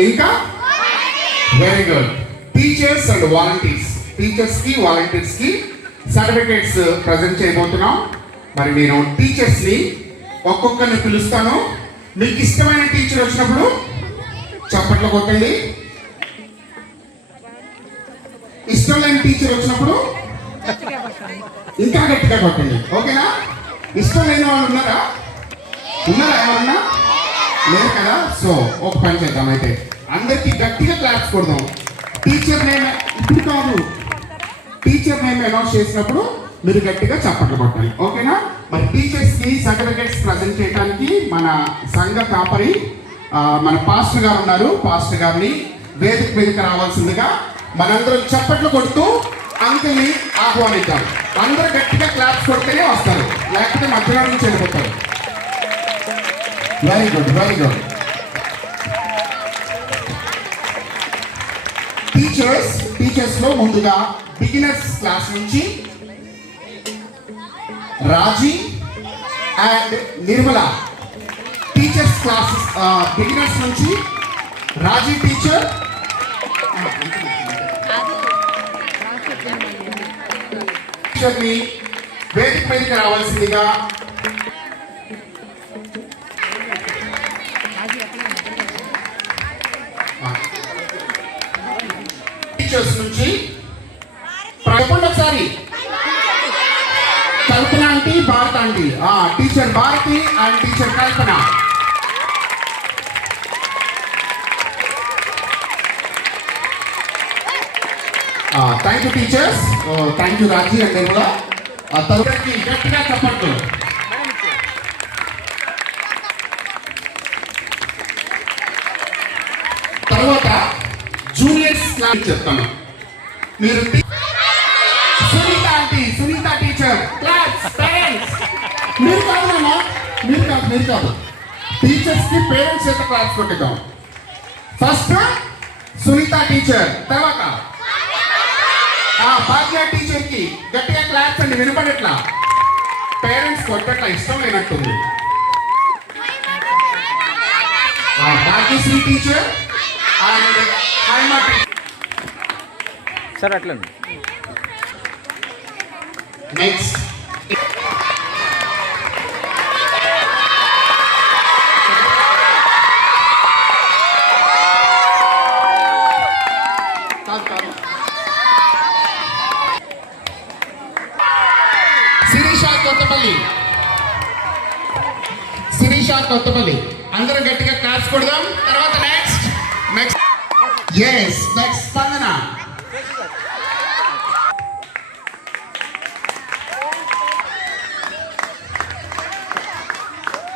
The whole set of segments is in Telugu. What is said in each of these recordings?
ఇంకా very good. Teachers and volunteers, teachers కి వాలంటీర్స్ కి సర్టిఫికేట్స్ ప్రజెంట్ చేయబోతున్నాం. మరి నేను టీచర్స్ ని ఒక్కొక్కరిని పిలుస్తాను. మీకు ఇష్టమైన టీచర్ వచ్చినప్పుడు చప్పట్లు కొట్టండి. ఇష్టం లేని టీచర్ వచ్చినప్పుడు ఇంకా గట్టిగా కొట్టండి. ఓకేనా? ఇష్టం లేని వాళ్ళు ఉన్నారా? ఎవరన్నా లేదు కదా? సో ఒక పని చేద్దాం, అయితే అందరికి గట్టిగా క్లాప్స్ కొడదాం. టీచర్ నేమ్ ఇప్పుడు కాదు, టీచర్ నేమ్ అనౌన్స్ చేసినప్పుడు మీరు గట్టిగా చప్పట్లు కొట్టాలి. ఓకేనా? మరి టీచర్స్ కి సర్టిఫికేట్స్ ప్రజెంట్ చేయడానికి మన సంఘ కాపరి మన పాస్టర్ గారు ఉన్నారు. పాస్టర్ గారిని వేదిక మీదకి రావాల్సిందిగా మనందరం చప్పట్లు కొడుతూ అంకుల్ని ఆహ్వానిద్దాం. అందరూ గట్టిగా క్లాప్స్ కొడితేనే వస్తారు, లేకపోతే మధ్యలో నుంచి వెళ్ళిపోతారు. Very good, very good. Teachers లో ముందుగా బిగినర్స్ క్లాస్ నుంచి Raji and Nirmala. Teachers class beginners నుంచి రాజీ టీచర్, టీచర్ని వేదిక మీదకి రావాల్సిందిగా టీచర్స్ నుంచి చెప్పండి ఒకసారి. Kalpana aunty, Bharat aunty. Teacher Bharati and teacher Kalpana. Thank you teachers. Thank you Raji and Nirmala. తరువాతకి గట్టిగా చెప్పండి. తర్వాత జూనియర్స్ క్లాస్ చెప్తాను. మీరు Sunitha aunty, Sunitha teacher class parents. మీరు కాదు, మీరు కాదు. టీచర్స్ కి పేరెంట్స్ చేత క్లాస్ కొట్టిద్దాం. ఫస్ట్ సునీత టీచర్, తర్వాత భాగ్య టీచర్ కి గట్టిగా క్లాస్ అండి. వినపడట్లా, పేరెంట్స్ కొట్టట్లా, ఇష్టం లేనట్టుంది. Bhagyashree teacher and Haima teacher. Sir అట్లా నెక్స్ట్ శిరీష కొత్తపల్లి. అందరూ గట్టిగా క్లాస్ కొడదాం. తర్వాత నెక్స్ట్ స్పందన.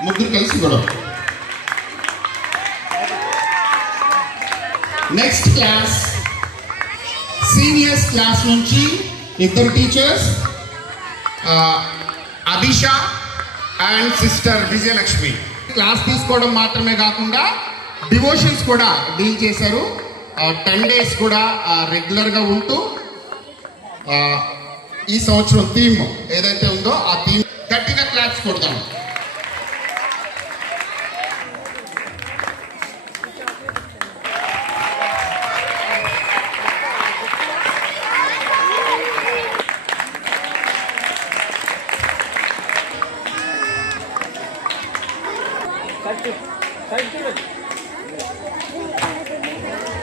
ముగ్గురు కలిసి కూడా. నెక్స్ట్ క్లాస్ సీనియర్స్ క్లాస్ నుంచి ఇద్దరు teachers, Abhisha and sister Vijayalakshmi. Class తీసుకోవడం మాత్రమే కాకుండా డివోషన్స్ కూడా డీల్ చేశారు. 10 days కూడా రెగ్యులర్గా ఉంటూ ఈ సంవత్సరం థీమ్ ఏదైతే ఉందో ఆ థీమ్ గట్టిగా క్లాస్ కొడతాం.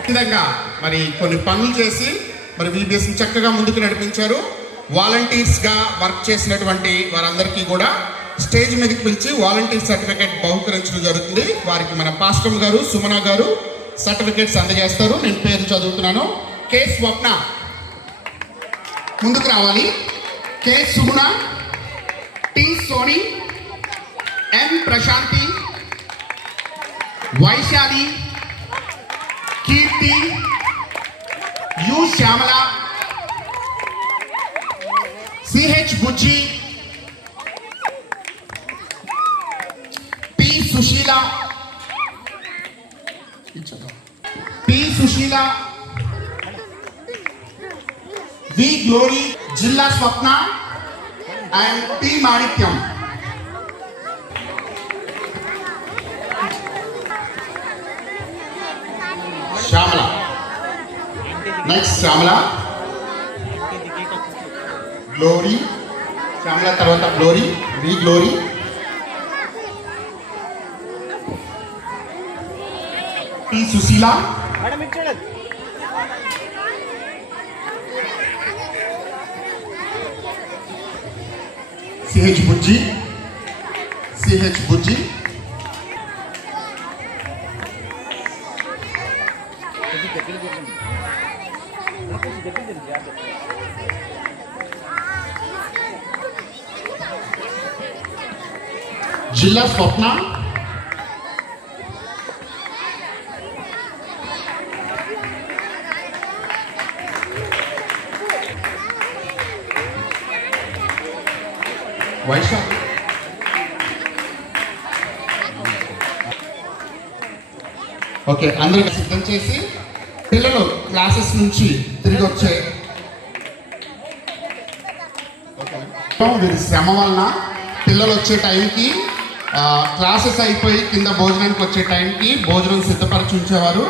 విధంగా మరి కొన్ని పనులు చేసి మరి VBS చక్కగా ముందుకు నడిపించారు. వాలంటీర్స్ గా వర్క్ చేసినటువంటి వారందరికీ కూడా స్టేజ్ మీదకి పిలిచి వాలంటీర్ సర్టిఫికేట్ బహుకరించడం జరుగుతుంది. వారికి మన పాస్టర్ గారు సుమన గారు సర్టిఫికేట్స్ అందజేస్తారు. నేను పేరు చదువుతున్నాను. కె స్వప్న ముందుకు రావాలి. K Sumana, T Soni, M Prashanthi, Vaishali, Keerthi, U Shyamala, CH Bujji, P Sushila, V Glory, Jilla Swapna and T Manikyam. Next Shyamala, Glory, Shyamala తర్వాత Glory, Glory, T Sushila, CH Bujji, Jilla Swapna, Vaishakh, okay అందరికి సిద్ధం చేసి పిల్లలు క్లాసెస్ నుంచి తిరిగి వచ్చే వీరి శ్రమ వలన పిల్లలు వచ్చే టైంకి క్లాసెస్ అయిపోయి కింద భోజనానికి వచ్చే టైంకి భోజనం సిద్ధపరిచి ఉంచేవారు.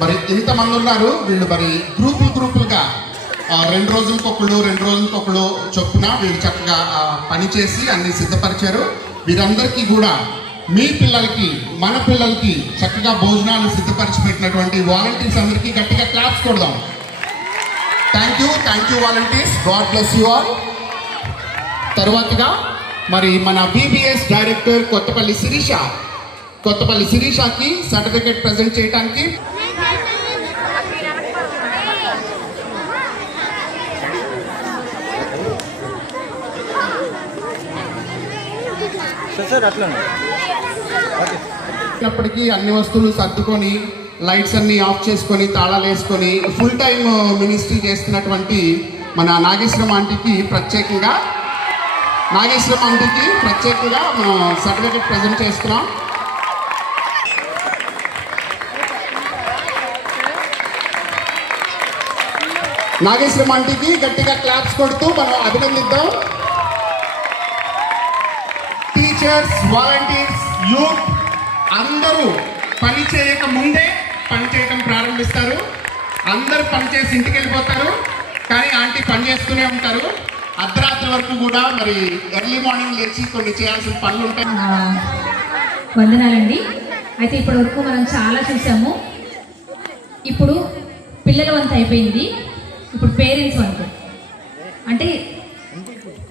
మరి ఇంతమంది ఉన్నారు, వీళ్ళు మరి గ్రూపులుగా 2 రోజులకొకళ్ళు చొప్పున వీళ్ళు చక్కగా పని చేసి అన్ని సిద్ధపరిచారు. వీరందరికీ కూడా మీ పిల్లలకి మన పిల్లలకి చక్కగా భోజనాలు సిద్ధపరిచి పెట్టినటువంటి వాలంటీర్స్ అందరికీ గట్టిగా క్లాప్స్ కొడదాం. Thank you volunteers, god bless you all. తర్వాతగా మరి మన BBS డైరెక్టర్ కొత్తపల్లి శిరీషకి సర్టిఫికేట్ ప్రజెంట్ చేయడానికి అప్పటికి అన్ని వస్తువులు సర్దుకొని లైట్స్ అన్ని ఆఫ్ చేసుకొని తాళాలు వేసుకొని ఫుల్ టైం మినిస్ట్రీ చేస్తున్నటువంటి మన నాగేశ్వరం ఆంటీకి ప్రత్యేకంగా మనం సర్టిఫికేట్ ప్రజెంట్ చేస్తున్నాం. నాగేశ్వరం ఆంటీకి గట్టిగా క్లాప్స్ కొడుతూ మనం అభినందిద్దాం. టీచర్స్, వాలంటీర్స్, యూత్ అందరూ పని చేయక ముందే పని చేయడం ప్రారంభిస్తారు. అందరూ పని చేసి ఇంటికి వెళ్ళిపోతారు, కానీ ఆంటీ పని చేస్తూనే ఉంటారు అర్ధరాత్రి వరకు కూడా. మరి ఎర్లీ మార్నింగ్ లేచి కొన్ని చేయాల్సిన పనులు ఉంటాయి. వందనాలండి. అయితే ఇప్పటి వరకు మనం చాలా చూసాము. ఇప్పుడు పిల్లల వంతు అయిపోయింది, ఇప్పుడు పేరెంట్స్ వంతు. అంటే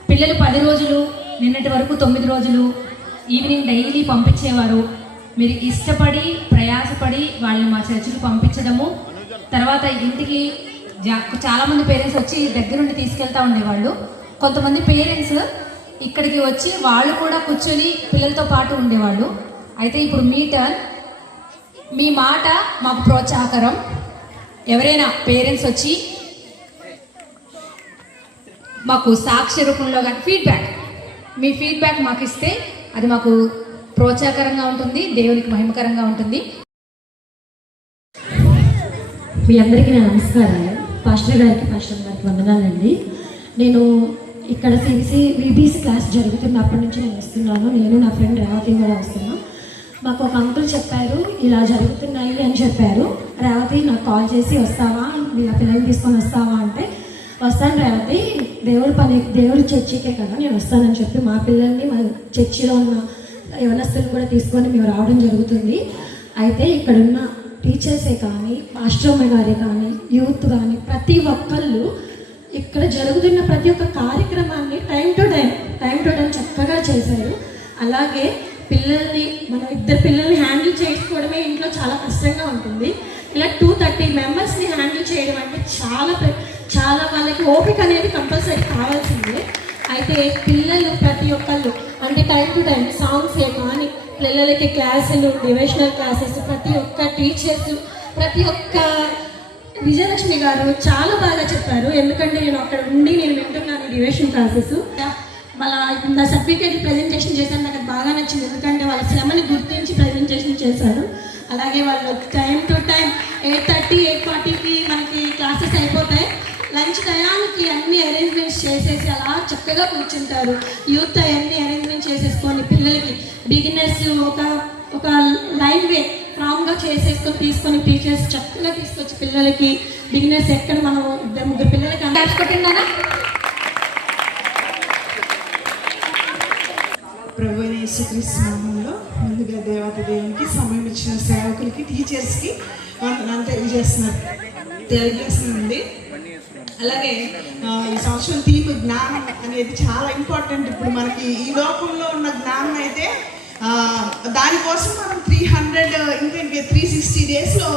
పిల్లలు 10 రోజులు, నిన్నటి వరకు 9 రోజులు ఈవినింగ్ డైలీ పంపించేవారు. మీరు ఇష్టపడి ప్రయాసపడి వాళ్ళని మా చర్చికి పంపించడము, తర్వాత ఇంటికి చాలామంది పేరెంట్స్ వచ్చి దగ్గరుండి తీసుకెళ్తా ఉండేవాళ్ళు. కొంతమంది పేరెంట్స్ ఇక్కడికి వచ్చి వాళ్ళు కూడా కూర్చొని పిల్లలతో పాటు ఉండేవాళ్ళు. అయితే ఇప్పుడు మీ టర్న్, మీ మాట మాకు ప్రోత్సాహకరం. ఎవరైనా పేరెంట్స్ వచ్చి మాకు సాక్ష్య రూపంలో కానీ మీ ఫీడ్బ్యాక్ మాకు ఇస్తే అది మాకు ప్రోత్సాహకరంగా ఉంటుంది, దేవునికి మహిమకరంగా ఉంటుంది. మీ అందరికీ నా నమస్కారాలు. పాస్టర్ గారికి వందనాలండి. నేను ఇక్కడ BBS క్లాస్ జరుగుతున్నప్పటి నుంచి నేను వస్తున్నాను. నేను నా ఫ్రెండ్ రేవతి కూడా వస్తున్నాను. మాకు ఒక అంకుల్ చెప్పారు ఇలా జరుగుతున్నాయి అని చెప్పారు. రేవతి నాకు కాల్ చేసి వస్తావా, మీ పిల్లల్ని తీసుకొని వస్తావా అంటే వస్తాను రేవతి, దేవుడి చర్చికే కదా నేను వస్తానని చెప్పి మా పిల్లల్ని మా చర్చిలో ఉన్న యవనస్తులు కూడా తీసుకొని మేము రావడం జరుగుతుంది. అయితే ఇక్కడున్న టీచర్సే కానీ, పాస్టర్ గారే కానీ, యూత్ కానీ ప్రతి ఒక్కళ్ళు ఇక్కడ జరుగుతున్న ప్రతి ఒక్క కార్యక్రమాన్ని టైం టు టైం చక్కగా చేశారు. అలాగే మనం 2 పిల్లల్ని హ్యాండిల్ చేసుకోవడమే ఇంట్లో చాలా కష్టంగా ఉంటుంది. ఇలా 230 మెంబర్స్ని హ్యాండిల్ చేయడం అంటే చాలా వాళ్ళకి ఓపిక అనేది కంపల్సరీ కావాల్సిందే. అయితే పిల్లలు ప్రతి ఒక్కళ్ళు అంటే టైం టు టైం సాంగ్సే కానీ, పిల్లలకి క్లాసులు, డివోషనల్ క్లాసెస్, ప్రతి ఒక్క టీచర్స్, ప్రతి ఒక్క విజయలక్ష్మి గారు చాలా బాగా చెప్పారు. ఎందుకంటే నేను అక్కడ ఉండి నేను వింటున్నాను డివోషన్ క్లాసెస్. మళ్ళీ సర్టిఫికేట్ ప్రజెంటేషన్ చేశారు, నాకు అది బాగా నచ్చింది. ఎందుకంటే వాళ్ళ శ్రమని గుర్తించి ప్రజెంటేషన్ చేశారు. అలాగే వాళ్ళు టైం టు టైం 8:30, 8:40కి మనకి క్లాసెస్ అయిపోతాయి. లంచ్ టయానికి అన్ని అరేంజ్మెంట్స్ చేసేసి అలా చక్కగా కూర్చుంటారు. యూత్ అవన్నీ అరేంజ్మెంట్ చేసేసుకొని పిల్లలకి బిగినర్స్ ఒక లైన్ వే ఫ్రామ్గా చేసేసుకొని తీసుకొని టీచర్స్ చక్కగా తీసుకొచ్చి పిల్లలకి బిగినర్స్ ఎక్కడ మనం ఇద్దరు ముగ్గురు పిల్లలకి రాసుకుంటున్నారా? ప్రభు అయిన యేసుక్రీస్తు నామములో ముందుగా దేవత దేవునికి సమయం ఇచ్చిన సేవకులకి టీచర్స్కి వందనాలు తెలియజేస్తున్నానండి. అలాగే ఈ సంవత్సరం థీమ్ జ్ఞానం అనేది చాలా ఇంపార్టెంట్. ఇప్పుడు మనకి ఈ లోకంలో ఉన్న జ్ఞానం అయితే దానికోసం మనం 360 డేస్లో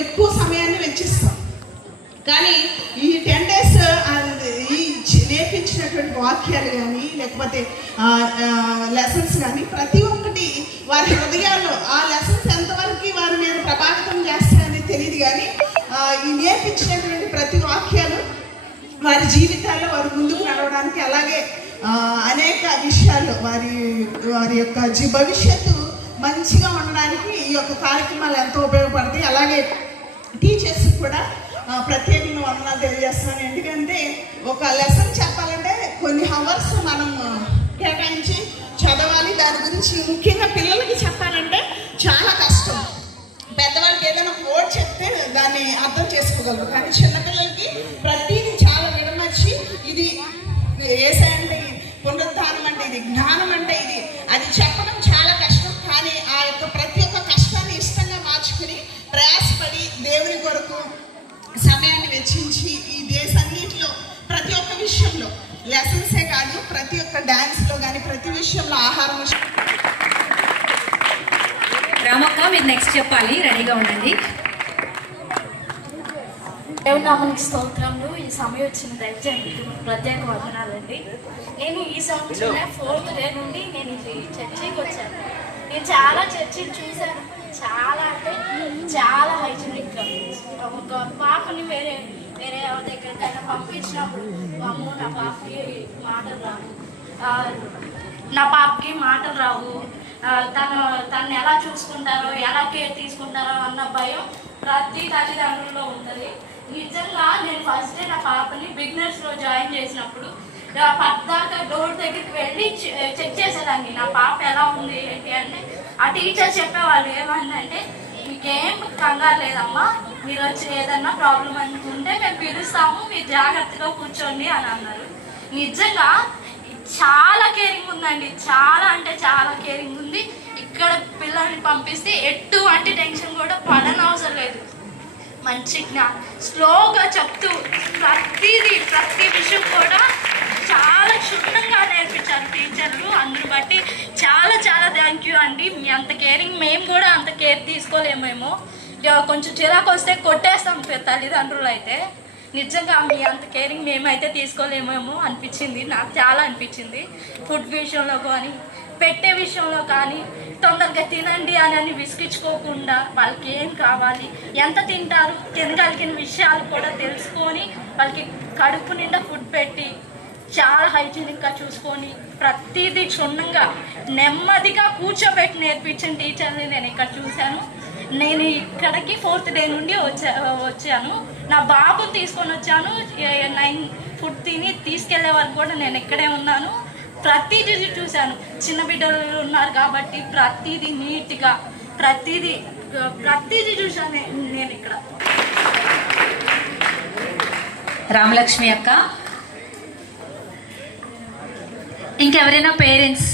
ఎక్కువ సమయాన్ని వెచ్చిస్తాం. కానీ ఈ 10 days ఈ నేర్పించినటువంటి వాక్యాలు కానీ లేకపోతే లెసన్స్ కానీ ప్రతి ఒక్కటి వారి హృదయాల్లో ఆ లెసన్స్ ఎంతవరకు వారి మీద ప్రభావితం చేస్తాయని తెలియదు. కానీ ఈ నేర్పించినటువంటి ప్రతి వాక్యాలు వారి జీవితాల్లో వారు ముందుకు నడవడానికి అలాగే అనేక విషయాల్లో వారి యొక్క భవిష్యత్తు మంచిగా ఉండడానికి ఈ యొక్క కార్యక్రమాలు ఎంతో ఉపయోగపడతాయి. అలాగే టీచర్స్ కూడా ప్రత్యేకంగా వందనాలు తెలియజేస్తున్నాను. ఎందుకంటే ఒక లెసన్ చెప్పాలంటే కొన్ని హవర్స్ మనం కేటాయించి చదవాలి. దాని గురించి ముఖ్యంగా పిల్లలకి చెప్పాలంటే చాలా కష్టం. పెద్దవాళ్ళకి ఏదైనా ఒక వర్డ్ చెప్తే దాన్ని అర్థం చేసుకోగలరు. కానీ చిన్నపిల్లలకి ప్రతిదీ చాలా విడమర్చి ఇది యేసు అంటే పునరుద్ధానం అంటే ఇది, జ్ఞానం అంటే ఇది, అది చెప్పడం చాలా కష్టం. కానీ ఆ యొక్క ప్రతి ఒక్క కష్టాన్ని ఇష్టంగా మార్చుకుని ప్రయాసపడి దేవుని కొరకు సమయాన్ని వెచ్చించి ఈ దేశన్నిటిలో ప్రతి ఒక్క విషయంలో లెసన్సే కాదు, ప్రతి ఒక్క డాన్స్లో కానీ ప్రతి విషయంలో ఆహారం రామక్క మీరు నెక్స్ట్ చెప్పాలి, రెడీగా ఉండండి. దేవుని నామానికి స్తోత్రములు. ఈ సమయం వచ్చిన దయచేసి ప్రత్యేక వందనాలండి. నేను ఈ సంవత్సరం 4th డే నుండి నేను ఈ చర్చికి వచ్చాను. నేను చాలా చర్చిలు చూశాను. చాలా అంటే చాలా హైజీనిక్. ఒక పాపని వేరే ఎవరి దగ్గరికైనా పంపించినప్పుడు అమ్మో నా పాపకి మాటలు రావు, తను ఎలా చూసుకుంటారో ఎలా కేర్ తీసుకుంటారో అన్న భయం ప్రతి తల్లిదండ్రుల్లో ఉంటుంది. నిజంగా నేను ఫస్ట్ డే నా పాపని బిగినర్స్లో జాయిన్ చేసినప్పుడు పద్దాకా డోర్ దగ్గరికి వెళ్ళి చెక్ చేసేదాన్ని నా పాప ఎలా ఉంది ఏంటి అంటే ఆ టీచర్ చెప్పేవాళ్ళు ఏమన్నంటే మీకేం కంగారు లేదమ్మా, మీరు వచ్చి ఏదన్నా ప్రాబ్లం అనుకుంటే మేము పిలుస్తాము, మీరు జాగ్రత్తగా కూర్చోండి అని అన్నారు. నిజంగా చాలా కేరింగ్ ఉందండి, చాలా అంటే చాలా కేరింగ్ ఉంది. ఇక్కడ పిల్లల్ని పంపిస్తే ఎటువంటి టెన్షన్ కూడా పడనవసరం లేదు. మంచి స్లోగా చెప్తూ ప్రతి విషయం కూడా చాలా క్షుణ్ణంగా నేర్పించారు టీచర్లు. అందును బట్టి చాలా చాలా థ్యాంక్ యూ అండి. మీ అంత కేరింగ్ మేము కూడా అంత కేర్ తీసుకోలేమేమో. కొంచెం చిరాకు వస్తే కొట్టేస్తాం తల్లిదండ్రులు అయితే. నిజంగా మీ అంత కేరింగ్ మేమైతే తీసుకోలేమేమో అనిపించింది, నాకు చాలా అనిపించింది. ఫుడ్ విషయంలో కానీ పెట్టే విషయంలో కానీ తొందరగా తినండి అని విసిగించుకోకుండా వాళ్ళకి ఏం కావాలి, ఎంత తింటారు, తినగలిగిన విషయాలు కూడా తెలుసుకొని వాళ్ళకి కడుపు నిండా ఫుడ్ పెట్టి చాలా హైజీనిక్గా చూసుకొని ప్రతిదీ క్షుణ్ణంగా నెమ్మదిగా కూర్చోబెట్టి నేర్పించిన టీచర్ని నేను ఇక్కడ చూశాను. నేను ఇక్కడికి 4th డే నుండి వచ్చాను. నా బాబుని తీసుకొని వచ్చాను. 9 ఫుడ్ తిని తీసుకెళ్లే వరకు కూడా నేను ఇక్కడే ఉన్నాను. ప్రతిదీ చూశాను. చిన్న బిడ్డలు ఉన్నారు కాబట్టి ప్రతిదీ నీట్గా ప్రతిదీ చూశాను నేను ఇక్కడ. రామలక్ష్మి అక్క, ఇంకెవరైనా పేరెంట్స్?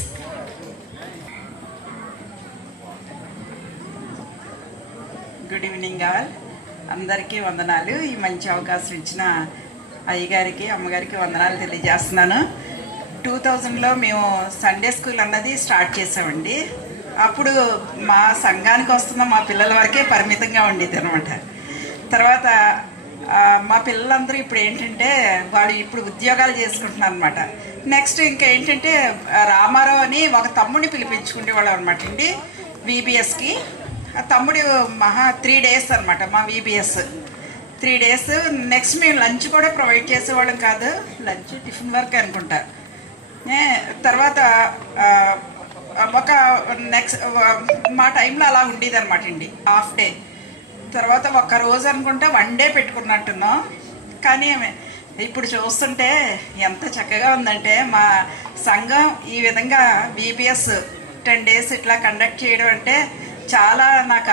గుడ్ ఈవినింగ్ ఆల్, అందరికీ వందనాలు. ఈ మంచి అవకాశం ఇచ్చిన అయ్యగారికి అమ్మగారికి వందనాలు తెలియజేస్తున్నాను. 2000లో మేము సండే స్కూల్ అన్నది స్టార్ట్ చేసామండి. అప్పుడు మా సంఘానికి వస్తున్న మా పిల్లల వరకే పరిమితంగా ఉండేది అనమాట. తర్వాత మా పిల్లలందరూ ఇప్పుడు ఏంటంటే వాళ్ళు ఇప్పుడు ఉద్యోగాలు చేసుకుంటున్నారు అనమాట. నెక్స్ట్ ఇంకా ఏంటంటే రామారావు అని ఒక తమ్ముడిని పిలిపించుకునేవాళ్ళం అనమాట అండి VBSకి. ఆ తమ్ముడు 3 days అనమాట మా VBS 3 days. నెక్స్ట్ మేము లంచ్ కూడా ప్రొవైడ్ చేసేవాళ్ళం కాదు, లంచ్ టిఫిన్ వర్క్ అనుకుంటా. తర్వాత ఒక నెక్స్ట్ మా టైంలో అలా ఉండేది అనమాట అండి, హాఫ్ డే. తర్వాత ఒక రోజు అనుకుంటే 1 day పెట్టుకున్నట్టున్నాం. కానీ ఇప్పుడు చూస్తుంటే ఎంత చక్కగా ఉందంటే మా సంఘం ఈ విధంగా VBS 10 days ఇట్లా కండక్ట్ చేయడం అంటే చాలా నాకు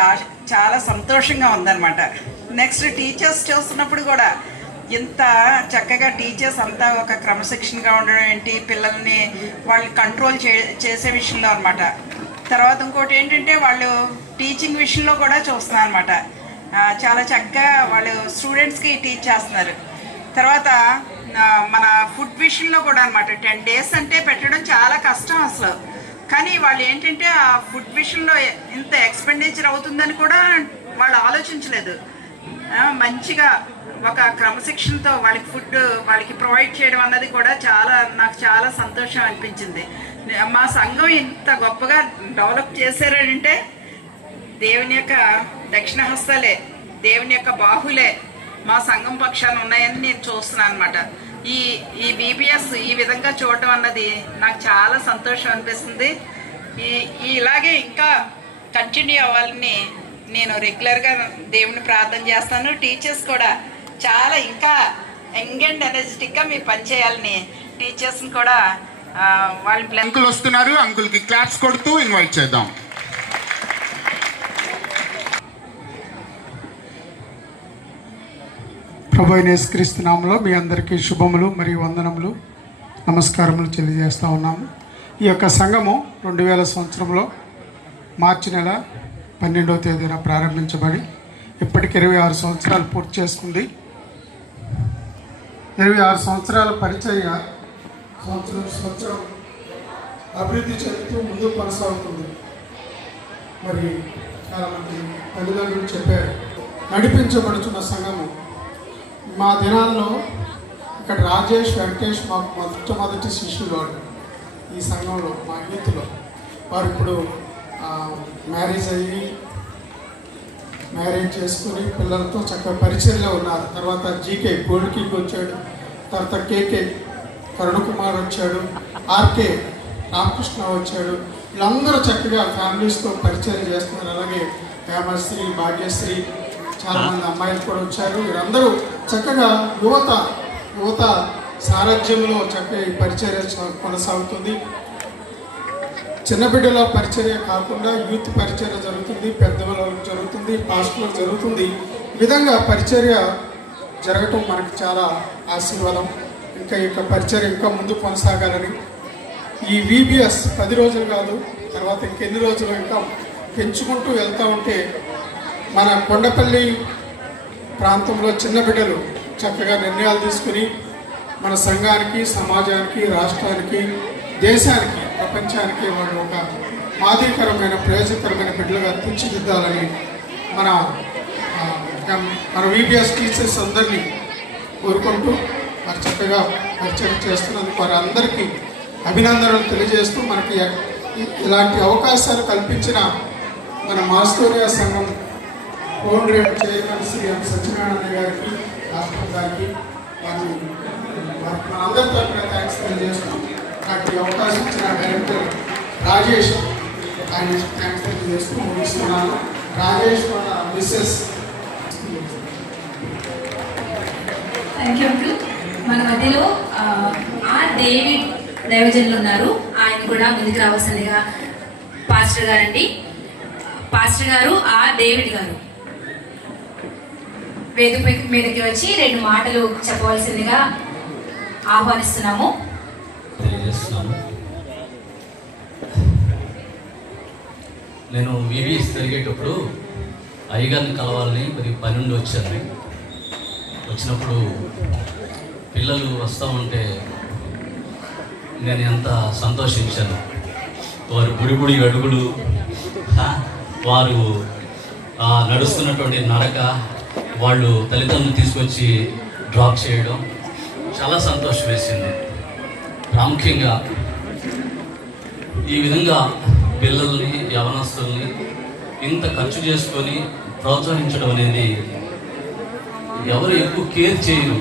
చాలా సంతోషంగా ఉందన్నమాట. నెక్స్ట్ టీచర్స్ చూస్తున్నప్పుడు కూడా ఇంత చక్కగా టీచర్స్ అంతా ఒక క్రమశిక్షణగా ఉండడం ఏంటి, పిల్లల్ని వాళ్ళు కంట్రోల్ చేసే విషయంలో అనమాట. తర్వాత ఇంకోటి ఏంటంటే వాళ్ళు టీచింగ్ విషయంలో కూడా చూస్తున్నారు అనమాట. చాలా చక్కగా వాళ్ళు స్టూడెంట్స్కి టీచ్ చేస్తున్నారు. తర్వాత మన ఫుడ్ విషయంలో కూడా అనమాట. 10 days అంటే పెట్టడం చాలా కష్టం అసలు. కానీ వాళ్ళు ఏంటంటే ఆ ఫుడ్ విషయంలో ఇంత ఎక్స్పెండిచర్ అవుతుందని కూడా వాళ్ళు ఆలోచించలేదు. మంచిగా ఒక క్రమశిక్షణతో వాళ్ళకి ఫుడ్ వాళ్ళకి ప్రొవైడ్ చేయడం అన్నది కూడా నాకు చాలా సంతోషం అనిపించింది. మా సంఘం ఇంత గొప్పగా డెవలప్ చేశారంటే దేవుని యొక్క దక్షిణ హస్తాలే, దేవుని యొక్క బాహులే మా సంఘం పక్షాన ఉన్నాయని నేను చూస్తున్నాను అనమాట. ఈ బీబీఎస్ ఈ విధంగా చూడటం అన్నది నాకు చాలా సంతోషం అనిపిస్తుంది. ఇలాగే ఇంకా కంటిన్యూ అవ్వాలని నేను రెగ్యులర్గా దేవుని ప్రార్థన చేస్తాను. టీచర్స్ కూడా చాలా ఇంకా యంగ్ అండ్ ఎనర్జెటిక్గా మీరు పనిచేయాలని టీచర్స్ని కూడా వాళ్ళ అంకుల్ వస్తున్నారు, అంకుల్కి క్లాప్స్ కొడుతూ ఇన్వైట్ చేద్దాం. ప్రభు అయిన యేసుక్రీస్తు నామములో మీ అందరికీ శుభములు మరియు వందనములు, నమస్కారములు తెలియజేస్తూ ఉన్నాము. ఈ యొక్క సంఘము 2000 సంవత్సరంలో మార్చి నెల 12వ తేదీన ప్రారంభించబడి ఇప్పటికి 26 సంవత్సరాలు పూర్తి చేసుకుంది. 26 సంవత్సరాల పరిచర్య సంవత్సరం అభివృద్ధి చెందుతూ ముందుకు కొనసాగుతుంది. మరి చాలామంది తల్లిదండ్రులు చెప్పారు, నడిపించబడుతున్న సంఘము. మా దినాల్లో ఇక్కడ రాజేష్, వెంకటేష్ మాకు మొట్టమొదటి శిష్యులు వాడు ఈ సంఘంలో, మా యూత్లో. వారు ఇప్పుడు మ్యారేజ్ చేసుకుని పిల్లలతో చక్కగా పరిచయంలో ఉన్నారు. తర్వాత జీకే గోల్డ్కి వచ్చాడు, తర్వాత కేకే కరుణకుమార్ వచ్చాడు, ఆర్కే రామకృష్ణ వచ్చాడు. వీళ్ళందరూ చక్కగా ఫ్యామిలీస్తో పరిచయం చేస్తున్నారు. అలాగే హేమశ్రీ, భాగ్యశ్రీ, చాలామంది అమ్మాయిలు కూడా వచ్చారు. వీరందరూ చక్కగా యువత సారథ్యంలో చక్కగా ఈ పరిచర్య కొనసాగుతుంది. చిన్న బిడ్డల పరిచర్య కాకుండా యూత్ పరిచర్య జరుగుతుంది, పెద్దవాళ్ళకు జరుగుతుంది, పాస్టర్లకు జరుగుతుంది. ఈ విధంగా పరిచర్య జరగటం మనకి చాలా ఆశీర్వాదం. ఇంకా ఈ యొక్క పరిచర్య ఇంకా ముందు కొనసాగాలని ఈ VBS 10 రోజులు కాదు, తర్వాత ఇంకెన్ని రోజులు ఇంకా పెంచుకుంటూ వెళ్తూ ఉంటే మన కొండపల్లి ప్రాంతంలో చిన్న బిడ్డలు చక్కగా నిర్ణయాలు తీసుకుని మన సంఘానికి, సమాజానికి, రాష్ట్రానికి, దేశానికి, ప్రపంచానికి వాళ్ళు ఒక మాదిరికరమైన, ప్రయోజనకరమైన బిడ్డలుగా తీర్చిదిద్దాలని మన VBS టీచర్స్ అందరినీ కోరుకుంటూ వారు చక్కగా పరిచయం చేస్తున్నందుకు వారందరికీ అభినందనలు తెలియజేస్తూ మనకి ఇలాంటి అవకాశాలు కల్పించిన మన మాస్తూరియా సంఘం కోఆర్డినేటర్ చైర్మన్ శ్రీ ఎం సత్యనారాయణ గారికి, డాక్టర్ గారికి, మనందరి తరఫున థ్యాంక్స్ తెలియజేస్తూ నాకు ఈ అవకాశం ఇచ్చిన డైరెక్టర్ రాజేష్ ఆయన థ్యాంక్స్ తెలియజేస్తూ ముగిస్తున్నాను. రాజేష్ మన మిస్సెస్. Thank you uncle. మన మధ్యలో డేవిడ్ దైవజనులు ఉన్నారు, ఆయన కూడా ముందుకు రావాల్సిందిగా. పాస్టర్ గారండి, పాస్టర్ గారు డేవిడ్ గారు వేదిక మీదకి వచ్చి 2 మాటలు చెప్పవలసిందిగా ఆహ్వానిస్తున్నాము. నేను VBS జరిగేటప్పుడు అయ్యగారిని కలవాలని మరి పని నుండి వచ్చాను. వచ్చినప్పుడు పిల్లలు వస్తూ ఉంటే నేను ఎంత సంతోషించాను. వారు బుడి అడుగులు, వారు నడుస్తున్నటువంటి నడక, వాళ్ళు తల్లిదండ్రులు తీసుకొచ్చి డ్రాప్ చేయడం చాలా సంతోషం వేసింది. ప్రాముఖ్యంగా ఈ విధంగా పిల్లల్ని, యవనస్తుల్ని ఇంత ఖర్చు చేసుకొని ప్రోత్సహించడం అనేది ఎవరు ఎక్కువ కేర్ చేయరు.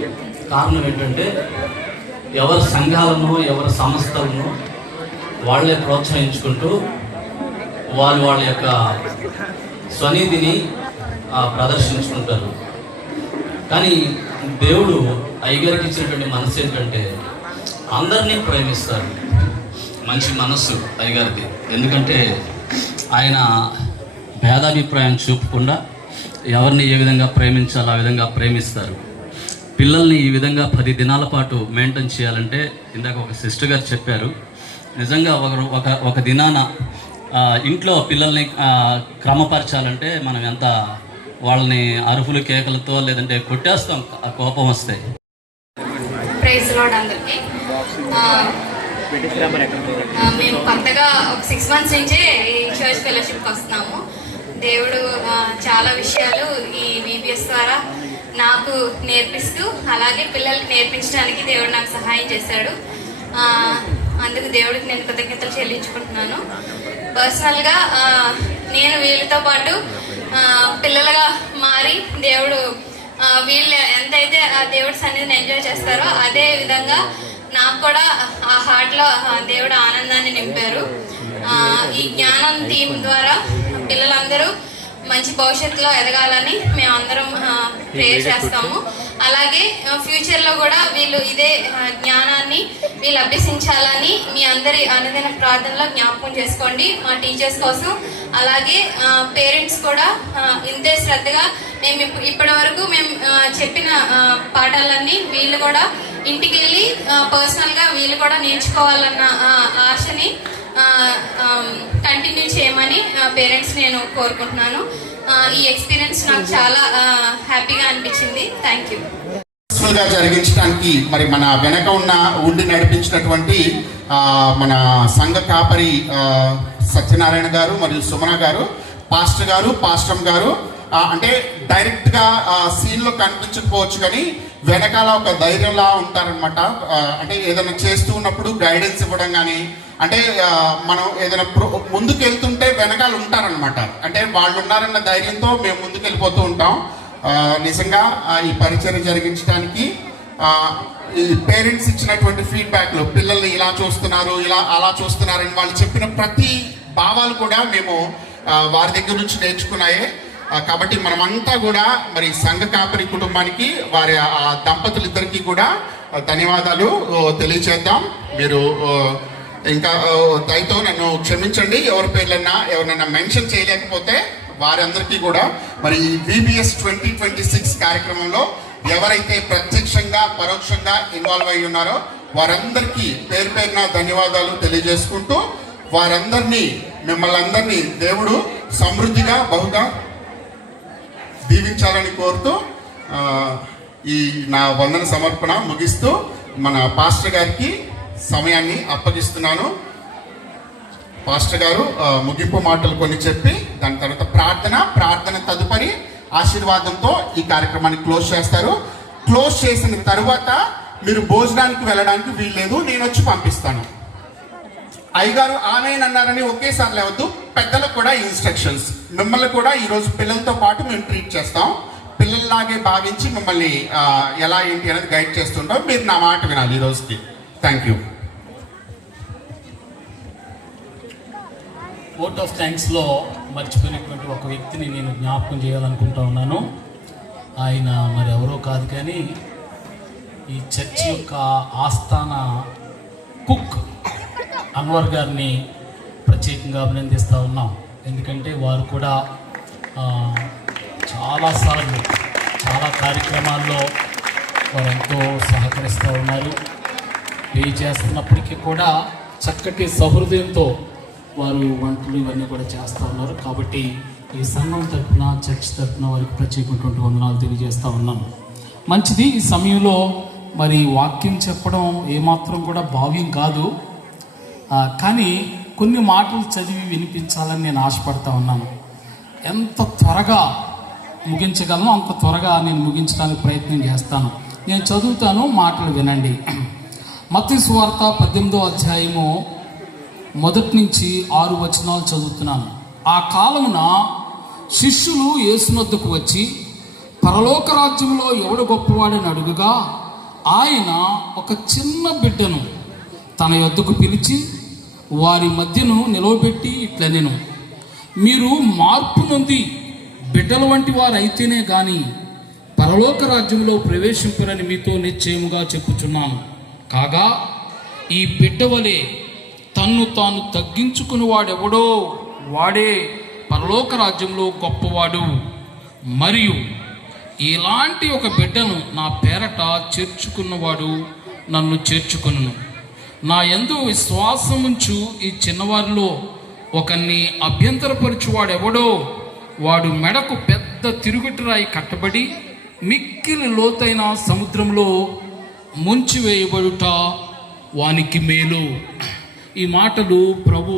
కారణం ఏంటంటే ఎవరి సంఘాలను, ఎవరి సంస్థలను వాళ్ళే ప్రోత్సహించుకుంటూ వాళ్ళ యొక్క స్వనీతిని ప్రదర్శించుకుంటారు. కానీ దేవుడు అయ్యగారికి ఇచ్చినటువంటి మనసు ఏంటంటే అందరినీ ప్రేమిస్తారు. మంచి మనస్సు అయ్యగారిది. ఎందుకంటే ఆయన భేదాభిప్రాయం చూపకుండా ఎవరిని ఏ విధంగా ప్రేమించాలో ఆ విధంగా ప్రేమిస్తారు. పిల్లల్ని ఈ విధంగా 10 దినాల పాటు మెయింటైన్ చేయాలంటే ఇందాక ఒక సిస్టర్ గారు చెప్పారు, నిజంగా ఒక దినాన ఇంట్లో పిల్లల్ని క్రమపరచాలంటే మనం ఎంత వాళ్ళని అరుపులు కేకలతో లేదంటే కొట్టేస్తాం, కోపం వస్తాయి. ప్రైజ్ లార్డ్ అందరికీ. మేము కొత్తగా ఒక 6 months నుంచే ఈ చర్చ్ ఫెలోషిప్కి వస్తున్నాము. దేవుడు చాలా విషయాలు ఈ VBS ద్వారా నాకు నేర్పిస్తూ అలాగే పిల్లలకి నేర్పించడానికి దేవుడు నాకు సహాయం చేశాడు. అందుకు దేవుడికి నేను కృతజ్ఞతలు చెల్లించుకుంటున్నాను. పర్సనల్గా నేను వీళ్ళతో పాటు పిల్లలుగా మారి దేవుడు వీళ్ళు ఎంతైతే ఆ దేవుడి సన్నిధిని ఎంజాయ్ చేస్తారో అదే విధంగా నాకు కూడా ఆ హార్ట్లో దేవుడు ఆనందాన్ని నింపారు. ఈ జ్ఞానం థీమ్ ద్వారా పిల్లలందరూ మంచి భవిష్యత్తులో ఎదగాలని మేమందరం ప్రేయర్ చేస్తాము. అలాగే ఫ్యూచర్లో కూడా వీళ్ళు ఇదే జ్ఞానాన్ని వీళ్ళు అభ్యసించాలని మీ అందరి అనుదిన ప్రార్థనలో జ్ఞాపకం చేసుకోండి. మా టీచర్స్ కోసం అలాగే పేరెంట్స్ కూడా ఇంతే శ్రద్ధగా మేము ఇప్పటి వరకు మేము చెప్పిన పాఠాలన్నీ వీళ్ళు కూడా ఇంటికి వెళ్ళి పర్సనల్గా వీళ్ళు కూడా నేర్చుకోవాలన్న ఆశని కంటిన్యూ చేయమని పేరెంట్స్ నేను కోరుకుంటున్నాను. ఈ ఎక్స్పీరియన్స్ నాకు చాలా హ్యాపీగా అనిపించింది. Thank you. జరిగించడానికి మరి మన వెనక ఉండి నడిపించినటువంటి మన సంఘ కాపరి సత్యనారాయణ గారు మరియు సుమన గారు, పాస్టర్ గారు, పాస్టమ్ గారు, అంటే డైరెక్ట్గా సీన్లో కనిపించకపోవచ్చు కానీ వెనకాల ఒక ధైర్యంలా ఉంటారనమాట. అంటే ఏదైనా చేస్తూ ఉన్నప్పుడు గైడెన్స్ ఇవ్వడం కానీ, అంటే మనం ఏదైనా ముందుకు వెళ్తుంటే వెనకాల ఉంటారనమాట. అంటే వాళ్ళు ఉన్నారన్న ధైర్యంతో మేము ముందుకు వెళ్ళిపోతూ ఉంటాం. నిజంగా ఈ పరిచయం జరిగించడానికి ఈ పేరెంట్స్ ఇచ్చినటువంటి ఫీడ్బ్యాక్లు, పిల్లల్ని ఇలా చూస్తున్నారు, ఇలా అలా చూస్తున్నారని వాళ్ళు చెప్పిన ప్రతి భావాలు కూడా మేము వారి దగ్గర నుంచి నేర్చుకున్నాయే. కాబట్టి మనమంతా కూడా మరి సంఘ కాపరి కుటుంబానికి, వారి దంపతులిద్దరికీ కూడా ధన్యవాదాలు తెలియచేద్దాం. మీరు ఇంకా దయతో నన్ను క్షమించండి, ఎవరి పేర్లన్నా ఎవరినైనా మెన్షన్ చేయలేకపోతే. వారందరికీ కూడా మరి VBS 2026 కార్యక్రమంలో ఎవరైతే ప్రత్యక్షంగా పరోక్షంగా ఇన్వాల్వ్ అయి ఉన్నారో వారందరికీ పేరు పేరున ధన్యవాదాలు తెలియజేసుకుంటూ, వారందరినీ మిమ్మల్ని అందరినీ దేవుడు సమృద్ధిగా బహుగా దీవించాలని కోరుతూ ఈ నా వందన సమర్పణ ముగిస్తూ మన పాస్టర్ గారికి సమయాన్ని అప్పగిస్తున్నాను. పాస్టర్ గారు ముగింపు మాటలు కొన్ని చెప్పి దాని తర్వాత ప్రార్థన తదుపరి ఆశీర్వాదంతో ఈ కార్యక్రమాన్ని క్లోజ్ చేస్తారు. క్లోజ్ చేసిన తరువాత మీరు భోజనానికి వెళ్ళడానికి వీల్లేదు, నేను వచ్చి పంపిస్తాను. అయ్యగారు ఆమెనన్నారని ఒకేసారి లేవద్దు. పెద్దలకు కూడా ఇన్స్ట్రక్షన్స్, మిమ్మల్ని కూడా ఈరోజు పిల్లలతో పాటు మేము ట్రీట్ చేస్తాం. పిల్లల్లాగే భావించి మిమ్మల్ని ఎలా ఏంటి అనేది గైడ్ చేస్తుంటాం. మీరు నా మాట వినాలి ఈ రోజుకి. Thank you. ఓట్ ఆఫ్ థ్యాంక్స్లో మర్చిపోయినటువంటి ఒక వ్యక్తిని నేను జ్ఞాపకం చేయాలనుకుంటా ఉన్నాను. ఆయన మరి ఎవరో కాదు కానీ ఈ చర్చ్ యొక్క ఆస్థాన కుక్ అన్వర్ గారిని ప్రత్యేకంగా అభినందిస్తూ ఉన్నాం. ఎందుకంటే వారు కూడా చాలాసార్లు చాలా కార్యక్రమాల్లో వారు ఎంతో సహకరిస్తూ ఉన్నారు. పే చేస్తున్నప్పటికీ కూడా చక్కటి సహృదయంతో వారు వంటలు ఇవన్నీ కూడా చేస్తూ ఉన్నారు. కాబట్టి ఈ సంఘం తరఫున, చర్చ్ తరఫున వారికి ప్రత్యేకమైనటువంటి వందనాలు తెలియజేస్తూ ఉన్నాను. మంచిది. ఈ సమయంలో మరి వాక్యం చెప్పడం ఏమాత్రం కూడా భావ్యం కాదు, కానీ కొన్ని మాటలు చదివి వినిపించాలని నేను ఆశపడతా ఉన్నాను. ఎంత త్వరగా ముగించగలను అంత త్వరగా నేను ముగించడానికి ప్రయత్నం చేస్తాను. నేను చదువుతాను, మాటలు వినండి. మత్తయి సువార్త 18వ అధ్యాయము 1 నుంచి 6 వచనాలు చదువుతున్నాను. ఆ కాలమున శిష్యులు యేసునొద్దకు వచ్చి, పరలోక రాజ్యంలో ఎవడు గొప్పవాడని అడుగుగా, ఆయన ఒక చిన్న బిడ్డను తన యొద్దకు పిలిచి వారి మధ్యను నిలవబెట్టి ఇట్లనెను, మీరు మార్పు నొంది బిడ్డల వంటి వారు అయితేనే గాని పరలోక రాజ్యంలో ప్రవేశింపరని మీతో నిశ్చయముగా చెప్పుచున్నాను. కాగా ఈ బిడ్డ వలె తన్ను తాను తగ్గించుకుని వాడెవడో వాడే పరలోక రాజ్యంలో గొప్పవాడు. మరియు ఇలాంటి ఒక బిడ్డను నా పేరట చేర్చుకున్నవాడు నన్ను చేర్చుకొనును. నా యందు విశ్వాసముంచు ఈ చిన్నవారిలో ఒకరిని అభ్యంతరపరచువాడెవడో వాడు మెడకు పెద్ద తిరుగుటిరాయి కట్టబడి మిక్కిలి లోతైన సముద్రంలో ముంచివేయబడుట వానికి మేలు. ఈ మాటలు ప్రభు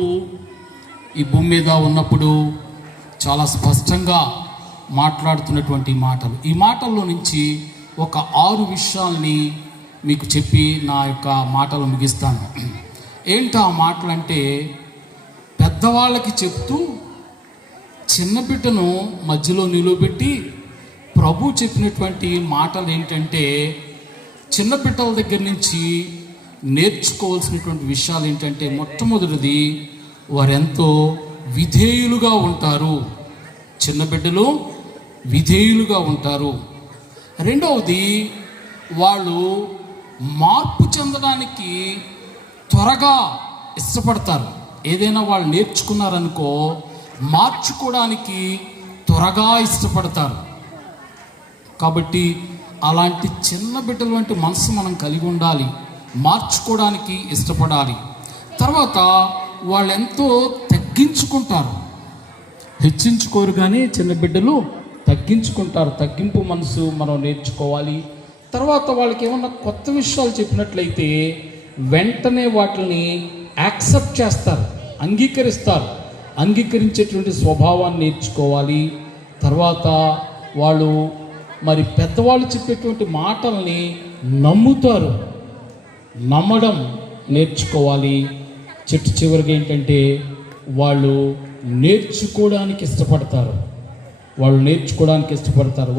ఈ భూమి మీద ఉన్నప్పుడు చాలా స్పష్టంగా మాట్లాడుతున్నటువంటి మాటలు. ఈ మాటల్లో నుంచి ఒక 6 విషయాల్ని మీకు చెప్పి నా యొక్క మాటలు ముగిస్తాను. ఏంటో ఆ మాటలంటే, పెద్దవాళ్ళకి చెప్తూ చిన్న బిడ్డను మధ్యలో నిలబెట్టి ప్రభు చెప్పినటువంటి మాటలు ఏంటంటే, చిన్న బిడ్డల దగ్గర నుంచి నేర్చుకోవాల్సినటువంటి విషయాలు ఏంటంటే, మొట్టమొదటిది వారెంతో విధేయులుగా ఉంటారు. చిన్న బిడ్డలు విధేయులుగా ఉంటారు. రెండవది, వాళ్ళు మార్పు చెందడానికి త్వరగా ఇష్టపడతారు. ఏదైనా వాళ్ళు నేర్చుకున్నారనుకో, మార్చుకోవడానికి త్వరగా ఇష్టపడతారు. కాబట్టి అలాంటి చిన్న బిడ్డల వంటి మనసు మనం కలిగి ఉండాలి, మార్చుకోవడానికి ఇష్టపడాలి. తర్వాత వాళ్ళు ఎంతో తగ్గించుకుంటారు, హెచ్చించుకోరు, కానీ చిన్న బిడ్డలు తగ్గించుకుంటారు. తగ్గింపు మనసు మనం నేర్చుకోవాలి. తర్వాత వాళ్ళకి ఏమన్నా కొత్త విషయాలు చెప్పినట్లయితే వెంటనే వాటిని యాక్సెప్ట్ చేస్తారు, అంగీకరిస్తారు. అంగీకరించేటువంటి స్వభావాన్ని నేర్చుకోవాలి. తర్వాత వాళ్ళు మరి పెద్దవాళ్ళు చెప్పేటువంటి మాటల్ని నమ్ముతారు, నమ్మడం నేర్చుకోవాలి. చివరిగా ఏంటంటే, వాళ్ళు నేర్చుకోవడానికి ఇష్టపడతారు.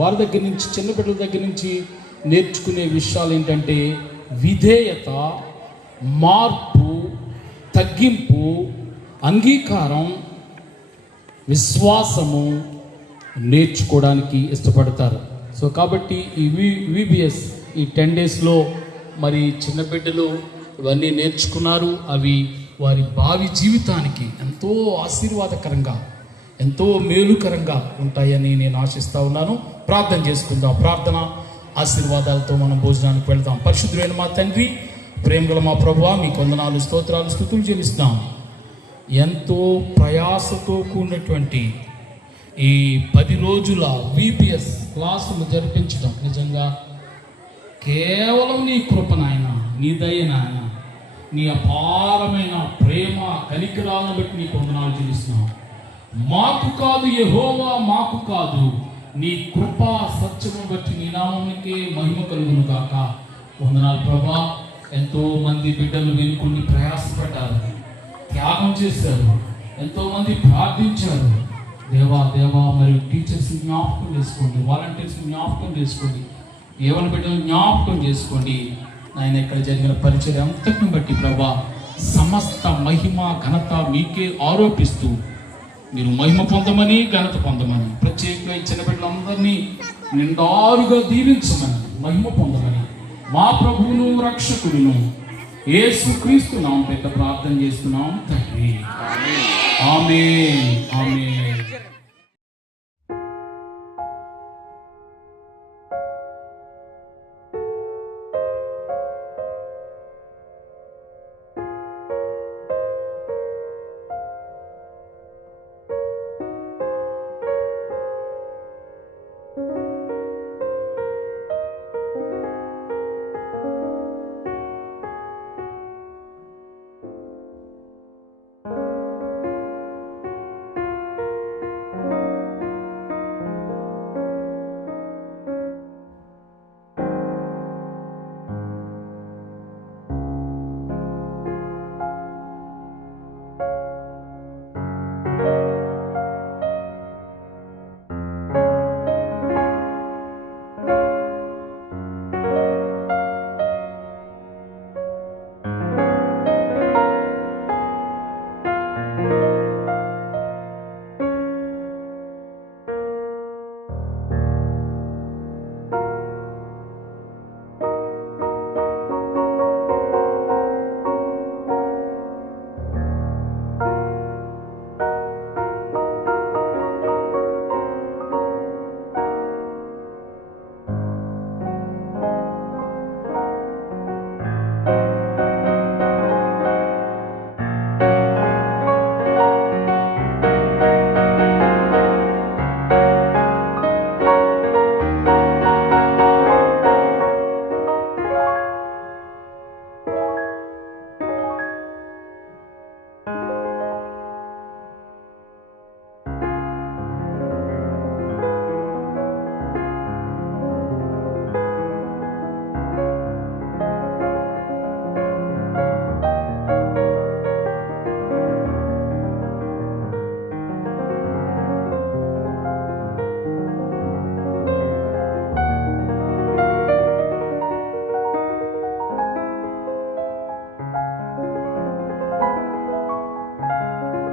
వారి దగ్గర నుంచి, చిన్న బిడ్డల దగ్గర నుంచి నేర్చుకునే విషయాలు ఏంటంటే, విధేయత, మార్పు, తగ్గింపు, అంగీకారం, విశ్వాసము నేర్చుకోవడానికి ఇష్టపడతారు. సో కాబట్టి ఈ విబిఎస్ ఈ 10 డేస్లో మరి చిన్న బిడ్డలు ఇవన్నీ నేర్చుకున్నారు. అవి వారి భావి జీవితానికి ఎంతో ఆశీర్వాదకరంగా, ఎంతో మేలుకరంగా ఉంటాయని నేను ఆశిస్తూ ఉన్నాను. ప్రార్థన చేసుకుందాం. ప్రార్థన ఆశీర్వాదాలతో మనం భోజనానికి వెళ్దాం. పరిశుద్ధుడైన మా తండ్రి, ప్రేమగల మా ప్రభువా, మీకు వందనాలు, స్తోత్రాలు, స్తుతులు చెల్లిస్తున్నాం. ఎంతో ప్రయాసతో కూడినటువంటి ఈ 10 రోజుల విపిఎస్ క్లాసులు జరిపించడం నిజంగా కేవలం నీ కృప నాయన, నీ దయ నాయన, నీ అపారమైన ప్రేమ కనికరాలను బట్టి నీకు వందనాలు చెల్లిస్తున్నాం. మాకు కాదు యెహోవా, మాకు కాదు, నీ కృపా సత్యము బట్టి నీ నామానికే మహిమ కలుగును గాక. వందనాలు ప్రభా. ఎంతో మంది బిడ్డలు వెనుకొని ప్రయాసపడ్డారు, త్యాగం చేశారు, ఎంతో మంది ప్రార్థించారు. దేవా మరియు టీచర్స్ని జ్ఞాపకం చేసుకోండి, వాలంటీర్స్ని జ్ఞాపకం చేసుకోండి, ఏవన బిడ్డలు జ్ఞాపకం చేసుకోండి. ఆయన ఇక్కడ జరిగిన పరిచయం అంతటిని బట్టి ప్రభా, సమస్త మహిమ ఘనత మీకే ఆరోపిస్తూ మీరు మహిమ పొందమని, ఘనత పొందమని, ప్రత్యేకంగా ఇచ్చిన బిడ్డలందరినీ నిండారుగా దీవించమని, మహిమ పొందమని మా ప్రభువును రక్షకుడును యేసుక్రీస్తు నామమున ప్రార్థన చేస్తున్నాం తండ్రి. ఆమేన్.